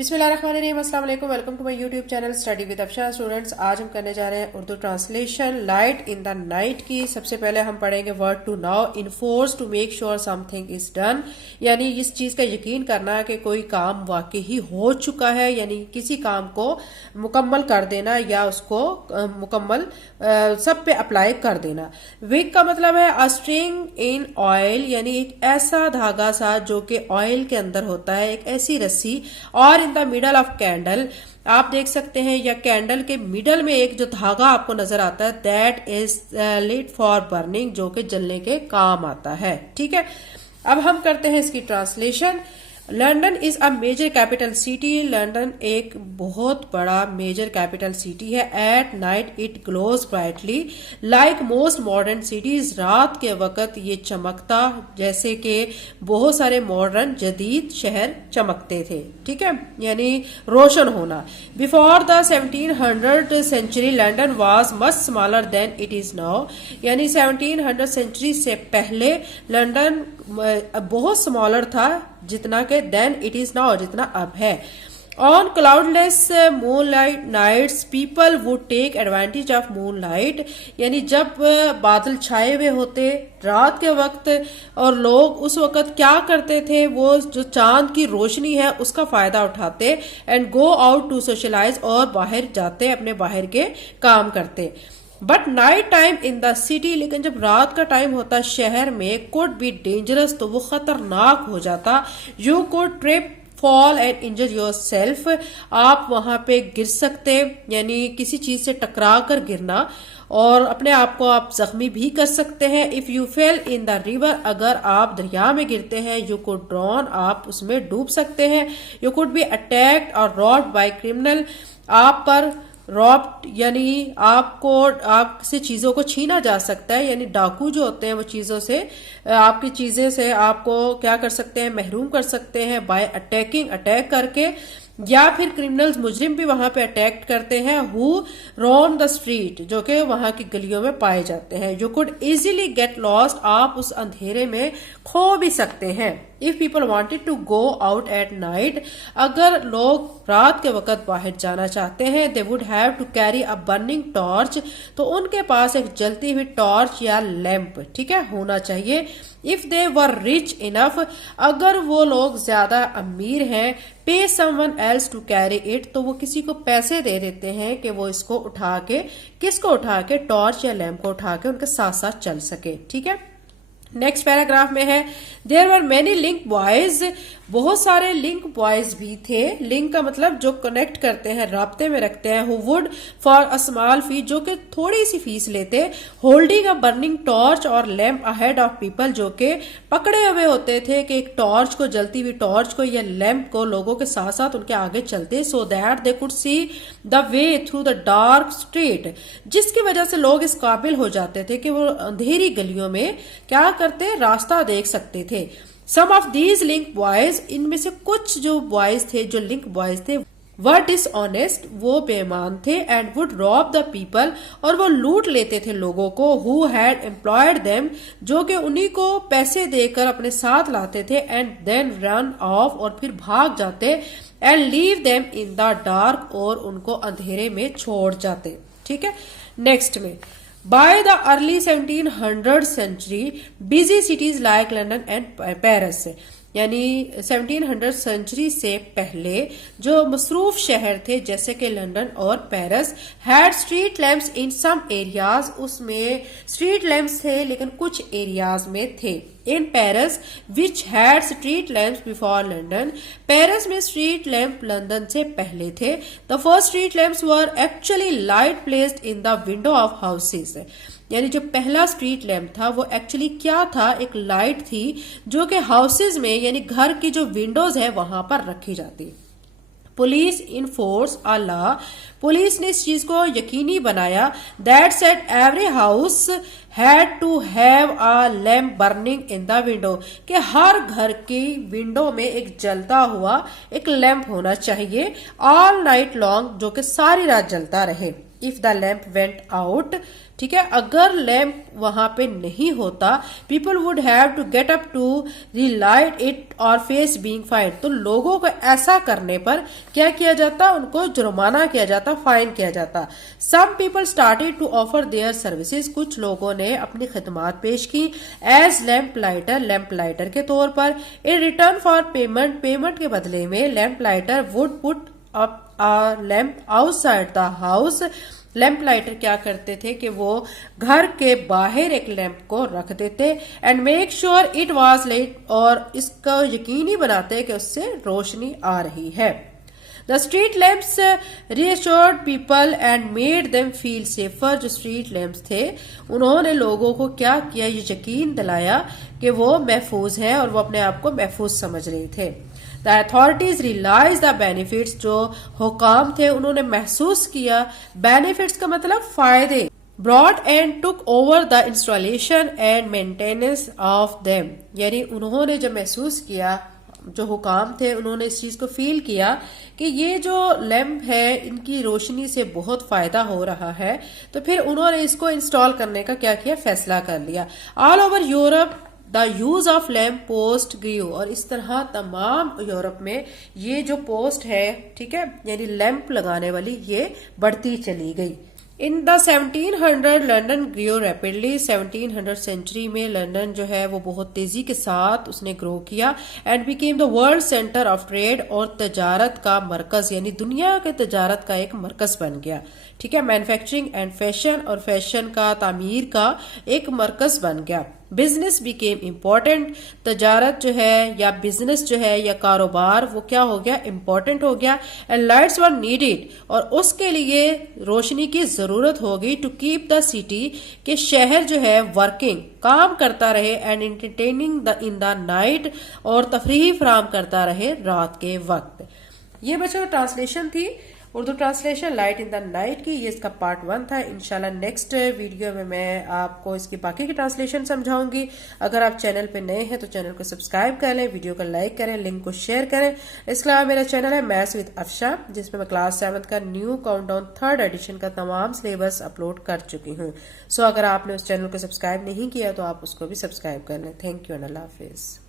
बिस्मिल्लाहिर्रहमानिर्रहीम, अस्सलाम वालेकुम। Welcome to my YouTube channel study with Afsha. Students, आज हम करने जा रहे हैं Urdu translation light in the night की। सबसे पहले हम पढ़ेंगे word two now. Enforce to make sure something is done, यानी इस चीज का यकीन करना कि कोई काम वाकई ही हो चुका है, यानी किसी काम को मुकम्मल कर देना या उसको मुकम्मल सब पे अप्लाई कर देना। विग का मतलब है अ स्ट्रिंग इन ऑयल, यानी एक ऐसा धागा सा जो कि ऑयल के अंदर होता है, एक ऐसी रस्सी। और in the middle of candle, आप देख सकते हैं, या कैंडल के मिडल में एक जो धागा आपको नजर आता है, that is lit for burning, जो कि जलने के काम आता है। ठीक है, अब हम करते हैं इसकी translation. London is a major capital city. London एक बहुत बड़ा मेजर कैपिटल सिटी है। At night it glows brightly like most modern cities. रात के वक्त ये चमकता जैसे कि बहुत सारे मॉडर्न जदीद शहर चमकते थे। ठीक है, यानी रोशन होना। Before the 1700 century London was much smaller than it is now, यानी 1700 सेंचुरी से पहले लंदन बहुत स्मॉलर था जितना के देन इट इज नाउ, जितना अब है। On cloudless moonlight nights people would take advantage of moonlight, यानी जब बादल छाए हुए होते रात के वक्त और लोग उस वक्त क्या करते थे, वो जो चांद की रोशनी है उसका फायदा उठाते and go out to socialise, और बाहर जाते अपने बाहर के काम करते। But night time in the city, लेकिन जब रात का टाइम होता शहर में, कुड बी डेंजरस, तो वो खतरनाक हो जाता। You could trip fall and injure yourself, आप वहां पे गिर सकते, यानी किसी चीज से टकरा कर गिरना, और अपने आप को आप जख्मी भी कर सकते हैं। If you fail in the river, अगर आप दरिया में गिरते हैं, यू कुड ड्रॉन, आप उसमें डूब सकते हैं। यू कुड बी अटैक्ड और रॉब्ड बाय क्रिमिनल, आप पर रॉब यानी आप से चीजों को छीना जा सकता है, यानी डाकू जो होते हैं वो चीजों से, आपकी चीजें से आपको क्या कर सकते हैं, महरूम कर सकते हैं बाय अटैकिंग, अटैक करके, या फिर क्रिमिनल्स मुजरिम भी वहां पे अटैक करते हैं। हु रोम द स्ट्रीट, जो कि वहां की गलियों में पाए जाते हैं। You could easily get lost, आप उस अंधेरे में खो भी सकते हैं। If people wanted to go out at night, अगर लोग रात के वक्त बाहर जाना चाहते हैं, they would have to carry a burning torch, तो उनके पास एक जलती हुई टॉर्च या लैंप, ठीक है, होना चाहिए। If they were rich enough, अगर वो लोग ज्यादा अमीर हैं, pay someone else to carry it, तो वो किसी को पैसे दे देते हैं कि वो इसको उठा के, किसको उठा के, टॉर्च या लैंप को उठा के उनके साथ साथ चल सके। ठीक है, नेक्स्ट पैराग्राफ में है, there were many link boys, बहुत सारे लिंक बॉयज भी थे। लिंक का मतलब जो कनेक्ट करते हैं, राब्ते में रखते हैं। Who would for a small fee, जो कि थोड़ी सी फीस लेते। होल्डिंग अ बर्निंग टॉर्च और लैम्प अहेड ऑफ पीपल, जो कि पकड़े हुए होते थे कि एक टॉर्च को, जलती हुई टॉर्च को या लैम्प को लोगों के साथ साथ उनके आगे चलते, so that they could see the way through the dark street, जिसकी वजह से लोग इस काबिल हो जाते थे कि वो अंधेरी गलियों में क्या करते, रास्ता देख सकते थे। सम ऑफ दीज लिंक बॉयज, इनमें से कुछ जो बॉयज थे, जो लिंक बॉयज थे, वर डिसऑनेस्ट, वो बेईमान थे। And would rob the people, और वो लूट लेते थे लोगों को। हु हैड एम्प्लॉयड देम, जो कि उन्हीं को पैसे देकर अपने साथ लाते थे। एंड देन रन ऑफ, और फिर भाग जाते। And leave them in the dark, और उनको अंधेरे में छोड़ जाते। ठीक है, नेक्स्ट में, by the early 1700 century busy cities like London and Paris, यानी 1700 सेंचुरी से पहले जो मसरूफ शहर थे जैसे कि लंदन और Paris, had street lamps in some areas, उसमें स्ट्रीट लैम्प्स थे लेकिन कुछ एरियाज में थे। In Paris which had street lamps before London, Paris में स्ट्रीट लैम्प लंदन से पहले थे। The first street lamps were actually light placed in the window of houses, यानी जो पहला स्ट्रीट लैम्प था वो एक्चुअली क्या था, एक लाइट थी जो कि हाउसेज में, यानी घर की जो विंडोज है वहां पर रखी जाती। Police enforce a law, police ने इस चीज को यकीनी बनाया। That said every house had to have a lamp burning in the window, कि हर घर की विंडो में एक जलता हुआ एक लैम्प होना चाहिए, ऑल नाइट लॉन्ग, जो कि सारी रात जलता रहे। If the lamp went out, ٹھیک ہے. اگر لیمپ وہاں پہ نہیں ہوتا people would have to get up to relight it اور فیس بینگ فائن. تو لوگوں کو ایسا کرنے پر کیا کیا جاتا, ان کو جرمانہ کیا جاتا, فائن کیا جاتا. Some people started to offer their services. کچھ لوگوں نے اپنی خدمات پیش کی ایز لیمپ لائٹر کے طور پر. ان ریٹرن فار پیمنٹ کے بدلے میں lamp lighter would put up lamp out side the house. Lamp lighter کیا کرتے تھے کہ وہ گھر کے باہر ایک لیمپ کو رکھ دیتے and make sure it was light, اور اس کو یقینی بناتے کہ اس سے روشنی آ رہی ہے. The street lamps reassured people and made them feel safer. جو street lamps تھے انہوں نے لوگوں کو کیا کیا, یہ یقین دلایا کہ وہ محفوظ ہیں اور وہ اپنے آپ کو محفوظ سمجھ رہے تھے. The authorities realized the benefits. جو حکام تھے انہوں نے محسوس کیا, benefits کا مطلب فائدے, brought and took over the installation and maintenance of them. یعنی انہوں نے جب محسوس کیا, جو حکام تھے انہوں نے اس چیز کو فیل کیا کہ یہ جو لیمپ ہے ان کی روشنی سے بہت فائدہ ہو رہا ہے, تو پھر انہوں نے اس کو انسٹال کرنے کا کیا کیا, فیصلہ کر لیا. All over Europe the use of lamp post grew. اور اس طرح تمام یورپ میں یہ جو پوسٹ ہے, ٹھیک ہے, یعنی لیمپ لگانے والی, یہ بڑھتی چلی گئی. ان دا 1700 لنڈن گریو ریپڈلی. 1700 سینچری میں لنڈن جو ہے وہ بہت تیزی کے ساتھ اس نے گرو کیا and became the world centre of trade. اور تجارت کا مرکز, یعنی دنیا کے تجارت کا ایک مرکز بن گیا. ٹھیک ہے, مینوفیکچرنگ اینڈ فیشن, اور فیشن کا, تعمیر کا ایک مرکز بن گیا. Business became important. تجارت جو ہے یا بزنس جو ہے یا کاروبار وہ کیا ہو گیا, امپورٹنٹ ہو گیا. And lights were needed. اور اس کے لیے روشنی کی ضرورت ہوگی ٹو کیپ دا سٹی, کہ شہر جو ہے ورکنگ, کام کرتا رہے, and entertaining in the night, اور تفریح فراہم کرتا رہے رات کے وقت. یہ بچوں ٹرانسلیشن تھی, Urdu translation light in the night کی. یہ اس کا پارٹ 1 تھا. انشاءاللہ نیکسٹ ویڈیو میں آپ کو اس کی باقی کی ٹرانسلیشن سمجھاؤں گی. اگر آپ چینل پہ نئے ہیں تو چینل کو سبسکرائب کر لیں, ویڈیو کو لائک کریں, لنک کو شیئر کریں. اس کے علاوہ میرا چینل ہے میتھس ود افشا, جس میں میں کلاس 7 کا new count down 3rd edition کا تمام سلیبس اپلوڈ کر چکی ہوں. سو اگر آپ نے اس چینل کو سبسکرائب نہیں کیا تو آپ اس کو بھی سبسکرائب کر لیں. تھینک یو اینڈ اللہ حافظ.